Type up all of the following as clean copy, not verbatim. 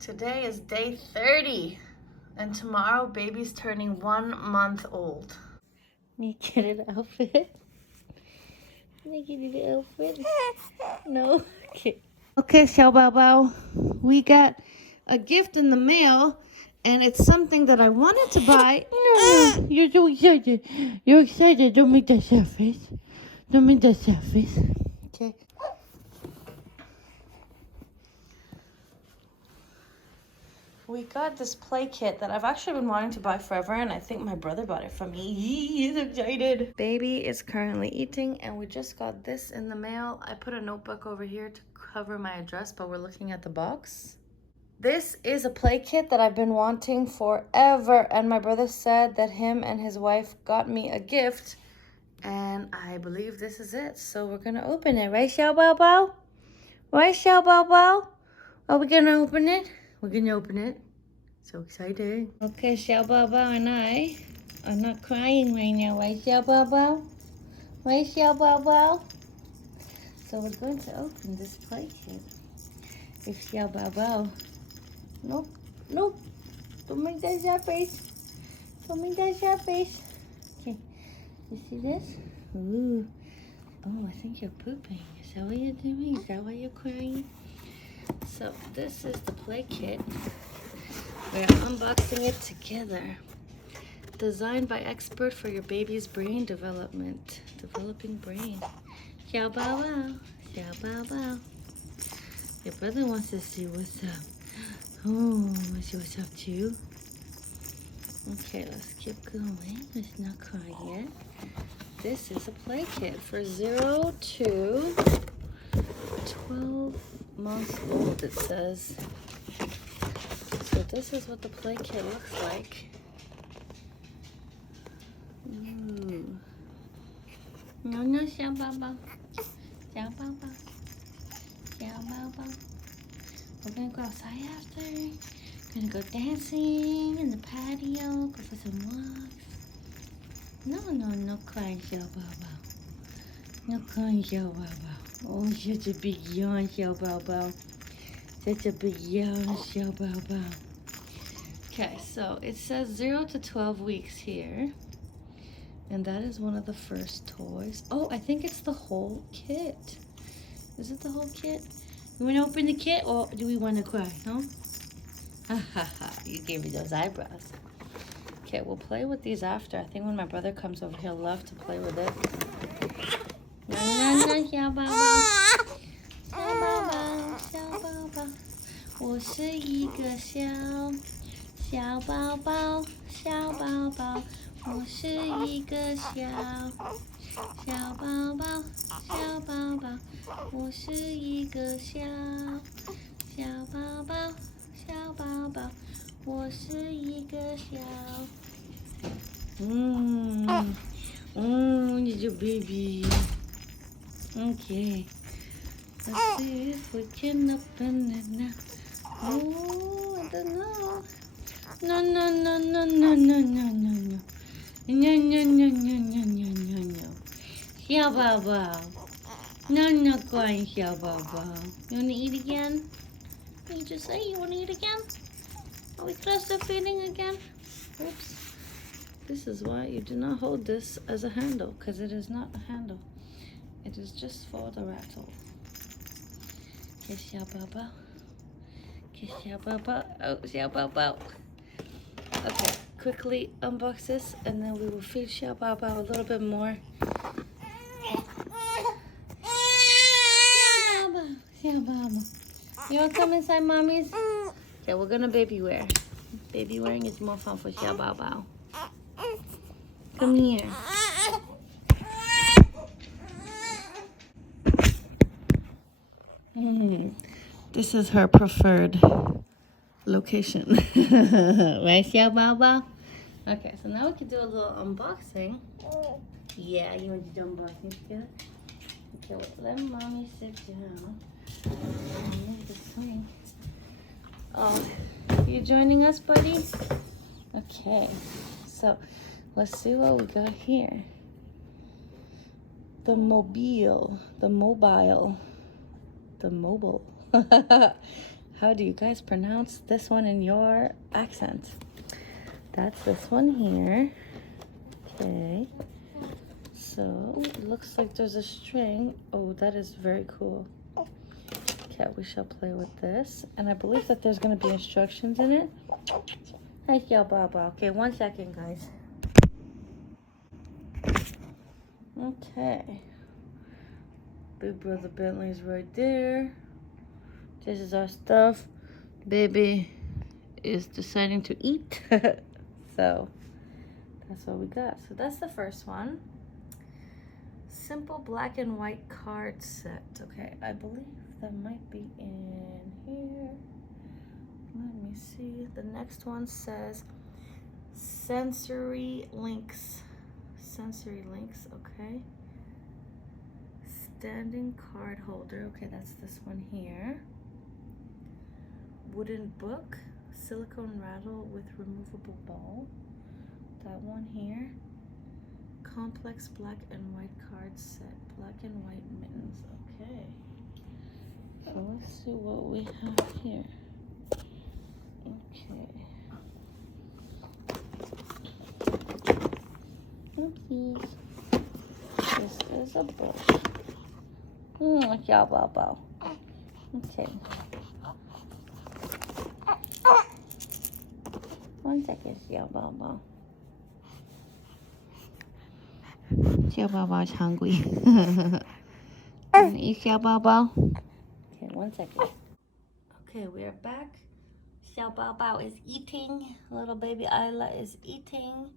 Today is day 30, and tomorrow baby's turning 1 month old. Need you an outfit? Need you the outfit? No? Okay. Okay, Xiao Bao Bao. We got a gift in the mail, and it's something that I wanted to buy. No, you're so excited. You're excited. Don't make that sad face. Don't make that sad face. Okay. We got this play kit that I've actually been wanting to buy forever, and I think my brother bought it for me. He's excited. Baby is currently eating, and we just got this in the mail. I put a notebook over here to cover my address, but we're looking at the box. This is a play kit that I've been wanting forever, and my brother said that him and his wife got me a gift, and I believe this is it. So we're gonna open it, right, Xiao Bao Bao? Right, Xiao Bao Bao? Are we gonna open it? We're gonna open it. So exciting. Okay, Xiao Bao Bao and I are not crying right now, right, Xiao Bao Bao? Right, Xiao Bao Bao? So we're going to open this play kit. If Xiao Bao Bao. Nope, nope. Don't make that sad face. Don't make that sad face. Okay, you see this? Ooh. Oh, I think you're pooping. Is that what you're doing? Is that why you're crying? So this is the play kit. We're unboxing it together. Designed by expert for your baby's brain development. Developing brain. Xiao Bao Bao. Xiao Bao Bao. Your brother wants to see what's up. Oh, let's see what's up too. Okay, let's keep going. Let's not cry yet. This is a play kit for 0 to 12 months old, it says. So this is what the play kit looks like. Ooh. No, Xiao Bao Bao. Xiao Bao Bao. Xiao Bao Bao. We're gonna go outside after. Gonna go dancing in the patio. Go for some walks. No crying, Xiao Bao Bao. No crying, Xiao Bao Bao. Oh, such a big yawn, Xiao Bao Bao. Such a big yawn, Xiao Bao Bao. Okay, so it says 0 to 12 weeks here. And that is one of the first toys. Oh, I think it's the whole kit. Is it the whole kit? You want to open the kit, or do we want to cry, huh? Ha ha ha, you gave me those eyebrows. Okay, we'll play with these after. I think when my brother comes over, he'll love to play with it. Xiao Bao Bao. Xiao Bao Bao. Xiao Bao Bao. 我是一个小宝宝，小宝宝。我是一个小宝宝，小宝宝。我是一个小宝宝，小宝宝。我是一个小。Little baby. Okay. Let's see if we can open it now. Oh, I don't know. No. No. Xiao Bao Bao. No crying, Xiao Bao Bao. You want to eat again? You just say you want to eat again? Are we close to feeding again? Oops. This is why you do not hold this as a handle, because it is not a handle. It is just for the rattle. Okay, Xiao Bao Bao. Okay, Xiao Bao Bao. Oh, Xiao Bao Bao. Okay, quickly unbox this, and then we will feed Xiao Bao Bao a little bit more. Xiao Bao Bao. You want to come inside mommy's? Okay, we're gonna baby wear. Baby wearing is more fun for Xiao Bao Bao. Come here. This is her preferred location. Right, Xiao Bao Bao? Okay, so now we can do a little unboxing. Yeah, you want to do unboxing together? Okay, well, let mommy sit down. Move the swing. Oh, you joining us, buddy? Okay, so let's see what we got here. The mobile. How do you guys pronounce this one in your accent? That's this one here. Okay. So it looks like there's a string. Oh, that is very cool. Okay, we shall play with this. And I believe that there's going to be instructions in it. Hi, yo, Baba. Okay, 1 second, guys. Okay. Big Brother Bentley's right there. This is our stuff. Baby is deciding to eat. So that's what we got. So that's the first one. Simple black and white card set. Okay, I believe that might be in here. Let me see. The next one says sensory links. Sensory links, okay. Standing card holder. Okay, that's this one here. Wooden book. Silicone rattle with removable ball. That one here. Complex black and white card set. Black and white mittens. Okay. So let's see what we have here. Okay. Oopsies. This is a book. Yeah, Bobo. Okay. 1 second, yeah, Bobo. Xiao Bao is hungry. Eat Xiao Bao. Okay, 1 second. Okay, we are back. Xiao Bao is eating. Little baby Isla is eating.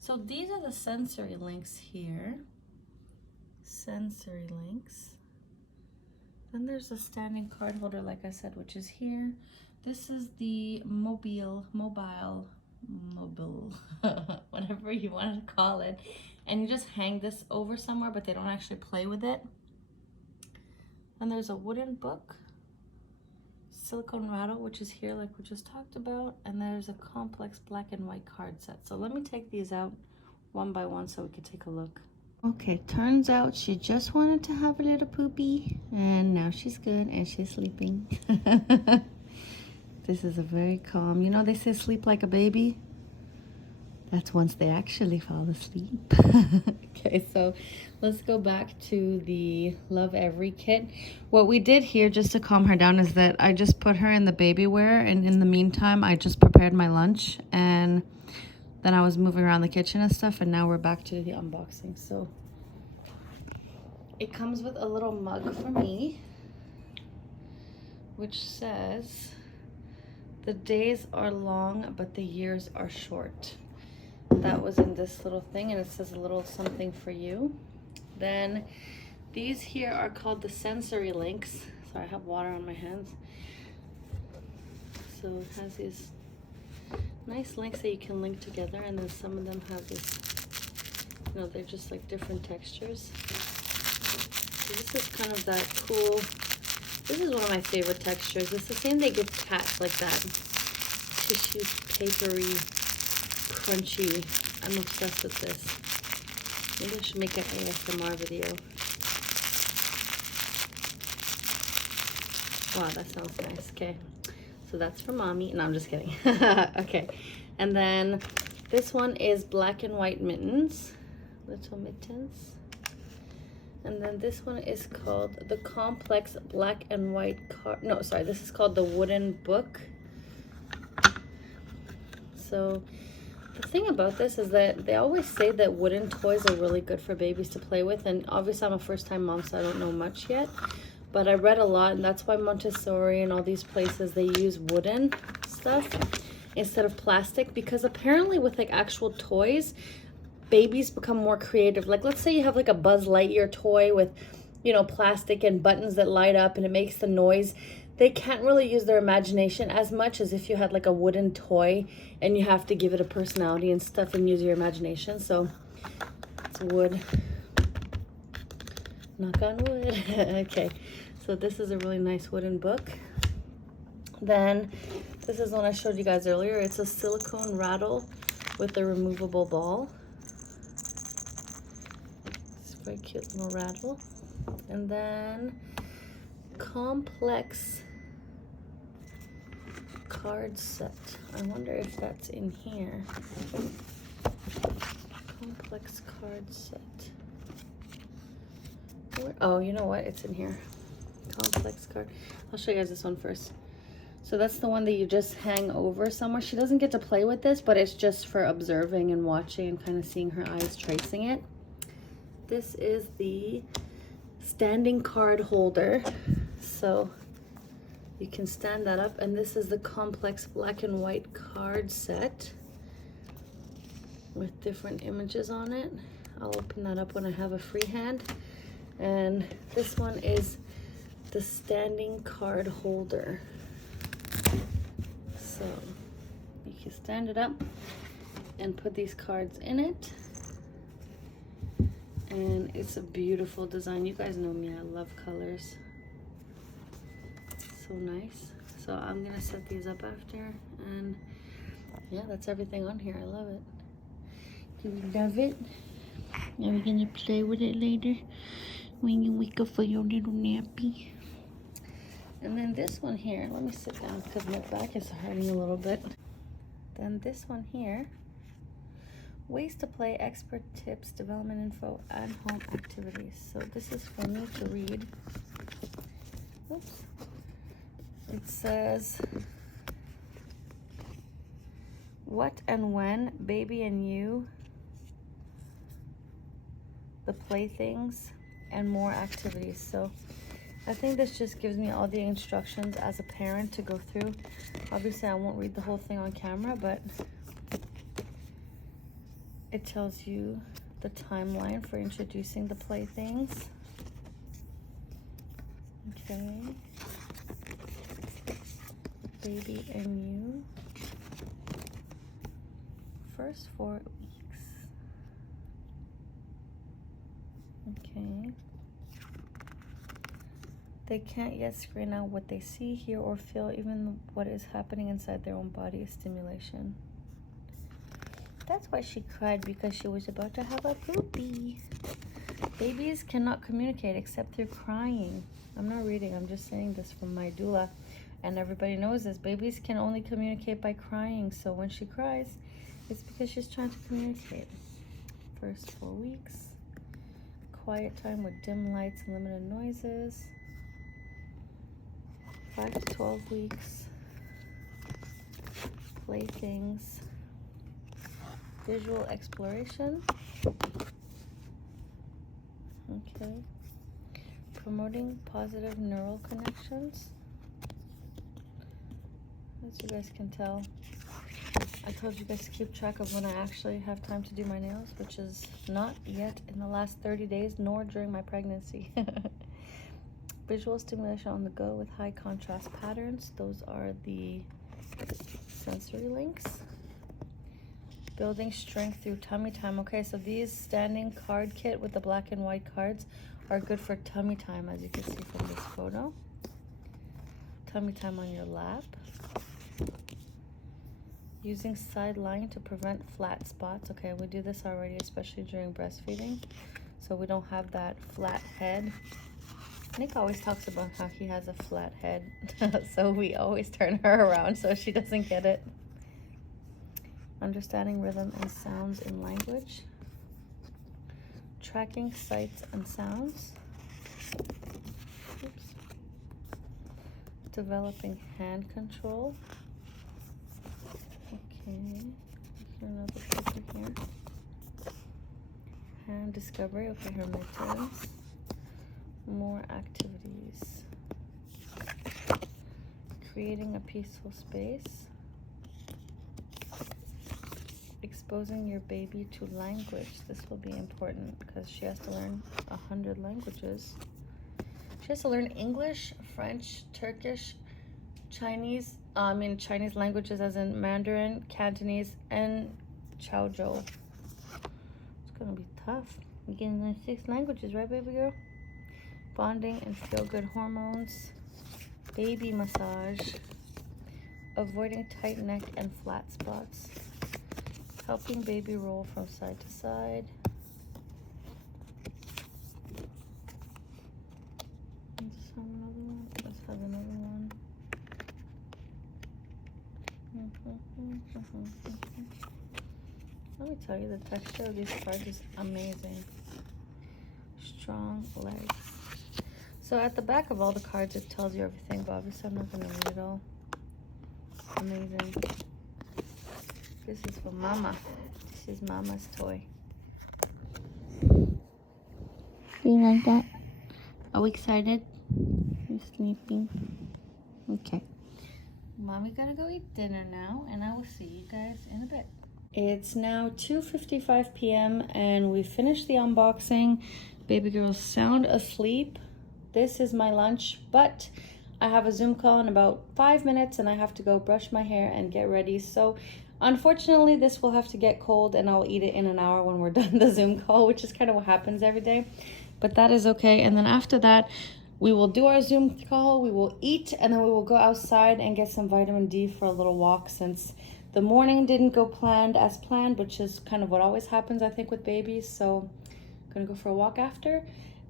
So these are the sensory links here. Sensory links. Then there's a standing card holder, like I said, which is here. This is the mobile, whatever you want to call it. And you just hang this over somewhere, but they don't actually play with it. And there's a wooden book, silicone rattle, which is here like we just talked about. And there's a complex black and white card set. So let me take these out one by one so we can take a look. Okay, turns out she just wanted to have a little poopy, and now she's good and she's sleeping. This is a very calm, you know they say sleep like a baby? That's once they actually fall asleep. Okay, so let's go back to the LOVEVERY kit. What we did here just to calm her down is that I just put her in the baby wear, and in the meantime I just prepared my lunch, and then I was moving around the kitchen and stuff, and now we're back to the unboxing. So it comes with a little mug for me, which says, "The days are long, but the years are short." That was in this little thing, and it says a little something for you. Then these here are called the sensory links. Sorry, I have water on my hands. So it has these nice links that you can link together, and then some of them have this, you know, they're just like different textures. So this is kind of that cool, this is one of my favorite textures. It's the same that gets attached like that. Tissue, papery, crunchy. I'm obsessed with this. Maybe I should make an ASMR video. Wow, that sounds nice. Okay. So that's for mommy. No, I'm just kidding. Okay. And then this one is black and white mittens. Little mittens. And then this one is called the complex black and white card. No, sorry. This is called the wooden book. So the thing about this is that they always say that wooden toys are really good for babies to play with. And obviously I'm a first-time mom, so I don't know much yet. But I read a lot, and that's why Montessori and all these places, they use wooden stuff instead of plastic, because apparently with like actual toys, babies become more creative. Like let's say you have like a Buzz Lightyear toy with, you know, plastic and buttons that light up and it makes the noise. They can't really use their imagination as much as if you had like a wooden toy and you have to give it a personality and stuff and use your imagination. So it's wood. Knock on wood. Okay. So this is a really nice wooden book. Then this is one I showed you guys earlier. It's a silicone rattle with a removable ball. It's a very cute little rattle. And then complex card set. I wonder if that's in here. Complex card set. Oh, you know what? It's in here. Complex card. I'll show you guys this one first. So that's the one that you just hang over somewhere. She doesn't get to play with this, but it's just for observing and watching and kind of seeing her eyes tracing it. This is the standing card holder. So you can stand that up, and this is the complex black and white card set with different images on it. I'll open that up when I have a free hand. And this one is the standing card holder. So you can stand it up and put these cards in it. And it's a beautiful design. You guys know me, I love colors. So nice. So I'm gonna set these up after, and yeah, that's everything on here. I love it. Do we love it? Are we gonna play with it later when you wake up for your little nappy? And then this one here, let me sit down because my back is hurting a little bit. Then this one here, ways to play, expert tips, development info, and home activities. So this is for me to read. Oops. It says, what and when, baby and you, the playthings, and more activities. So I think this just gives me all the instructions as a parent to go through. Obviously, I won't read the whole thing on camera, but it tells you the timeline for introducing the playthings. Okay. Baby and you. First 4 weeks. Okay. They can't yet screen out what they see, hear, or feel. Even what is happening inside their own body is stimulation. That's why she cried, because she was about to have a poopy. Babies cannot communicate except through crying. I'm not reading, I'm just saying this from my doula. And everybody knows this. Babies can only communicate by crying. So when she cries, it's because she's trying to communicate. First 4 weeks. Quiet time with dim lights and limited noises. 5 to 12 weeks. Playthings. Visual exploration. Okay. Promoting positive neural connections. As you guys can tell, I told you guys to keep track of when I actually have time to do my nails, which is not yet in the last 30 days, nor during my pregnancy. Visual stimulation on the go with high contrast patterns. Those are the sensory links. Building strength through tummy time. Okay, so these standing card kit with the black and white cards are good for tummy time, as you can see from this photo. Tummy time on your lap. Using side lying to prevent flat spots. Okay, we do this already, especially during breastfeeding, so we don't have that flat head. Nick always talks about how he has a flat head, so we always turn her around so she doesn't get it. Understanding rhythm and sounds in language. Tracking sights and sounds. Oops. Developing hand control. Okay, another picture here. Hand discovery. Okay, her midterms. More activities. Creating a peaceful space. Exposing your baby to language. This will be important because she has to learn 100 languages. She has to learn English, French, Turkish, Chinese, Chinese languages as in Mandarin, Cantonese, and Chaozhou. It's gonna be tough. You're getting learn 6 languages, right, baby girl? Bonding and feel-good hormones. Baby massage. Avoiding tight neck and flat spots. Helping baby roll from side to side. Let's have another one. Let's have another one. Let me tell you, the texture of these cards is amazing. Strong legs. So at the back of all the cards, it tells you everything, but obviously I'm not going to read it all. Amazing. This is for Mama. This is Mama's toy. Do you like that? Are we excited? You're sleeping? Okay. Mommy gotta go eat dinner now, and I will see you guys in a bit. It's now 2:55 p.m. and we finished the unboxing. Baby girl's sound asleep. This is my lunch, but I have a Zoom call in about 5 minutes and I have to go brush my hair and get ready. So unfortunately, this will have to get cold and I'll eat it in an hour when we're done the Zoom call, which is kind of what happens every day. But that is okay. And then after that, we will do our Zoom call, we will eat, and then we will go outside and get some vitamin D for a little walk, since the morning didn't go as planned, which is kind of what always happens, I think, with babies. So I'm gonna go for a walk after.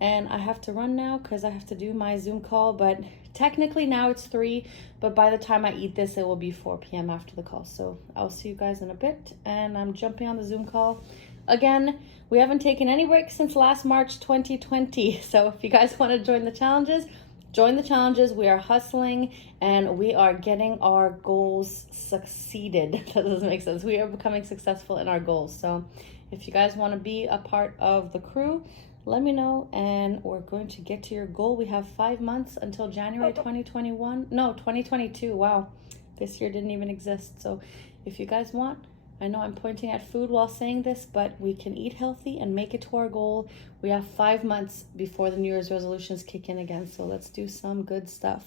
And I have to run now because I have to do my Zoom call, but technically now it's 3, but by the time I eat this, it will be 4 p.m. after the call. So I'll see you guys in a bit, and I'm jumping on the Zoom call. Again, we haven't taken any breaks since last March 2020. So if you guys want to join the challenges, join the challenges. We are hustling and we are getting our goals succeeded. That doesn't make sense. We are becoming successful in our goals. So if you guys want to be a part of the crew, let me know and we're going to get to your goal. We have 5 months until January 2021. No, 2022. Wow. This year didn't even exist. So if you guys want, I know I'm pointing at food while saying this, but we can eat healthy and make it to our goal. We have 5 months before the New Year's resolutions kick in again. So let's do some good stuff.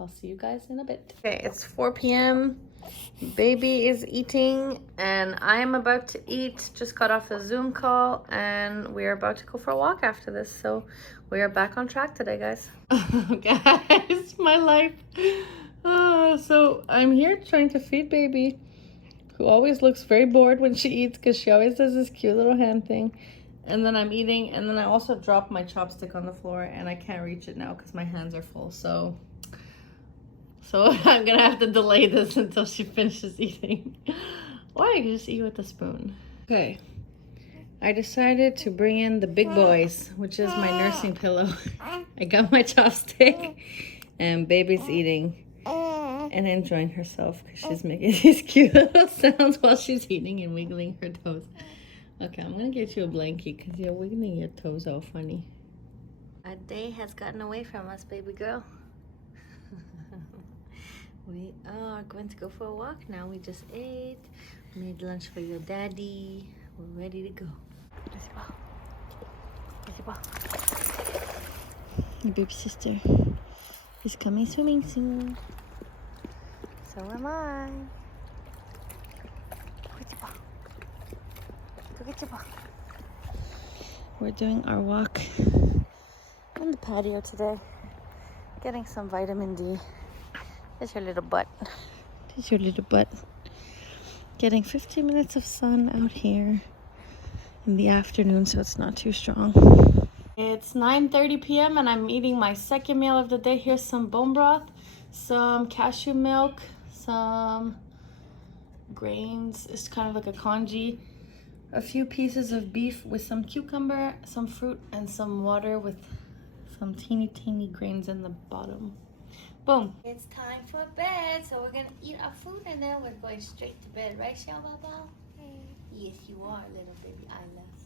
I'll see you guys in a bit. Okay, it's 4 p.m. Baby is eating and I am about to eat. Just got off a Zoom call and we are about to go for a walk after this. So we are back on track today, guys. Guys, my life. So I'm here trying to feed baby, who always looks very bored when she eats because she always does this cute little hand thing. And then I'm eating, and then I also dropped my chopstick on the floor and I can't reach it now because my hands are full. So I'm gonna have to delay this until she finishes eating. Or I can just eat with a spoon. Okay, I decided to bring in the big boys, which is my nursing pillow. I got my chopstick and baby's eating and enjoying herself because she's making these cute little sounds while she's eating and wiggling her toes. Okay, I'm gonna get you a blankie because you're wiggling your toes all funny. A day has gotten away from us, baby girl. We are going to go for a walk now. We just ate, made lunch for your daddy. We're ready to go. Your big sister is coming swimming soon. So am I. We're doing our walk on the patio today, getting some vitamin D. There's your little butt. There's your little butt. Getting 15 minutes of sun out here in the afternoon, so it's not too strong. It's 9:30 p.m. and I'm eating my second meal of the day. Here's some bone broth, some cashew milk, some grains. It's kind of like a congee. A few pieces of beef with some cucumber, some fruit, and some water with some teeny grains in the bottom. Boom. It's time for bed, so we're gonna eat our food and then we're going straight to bed, right, Xiao Bao Bao? Yes, you are, little baby eyeless.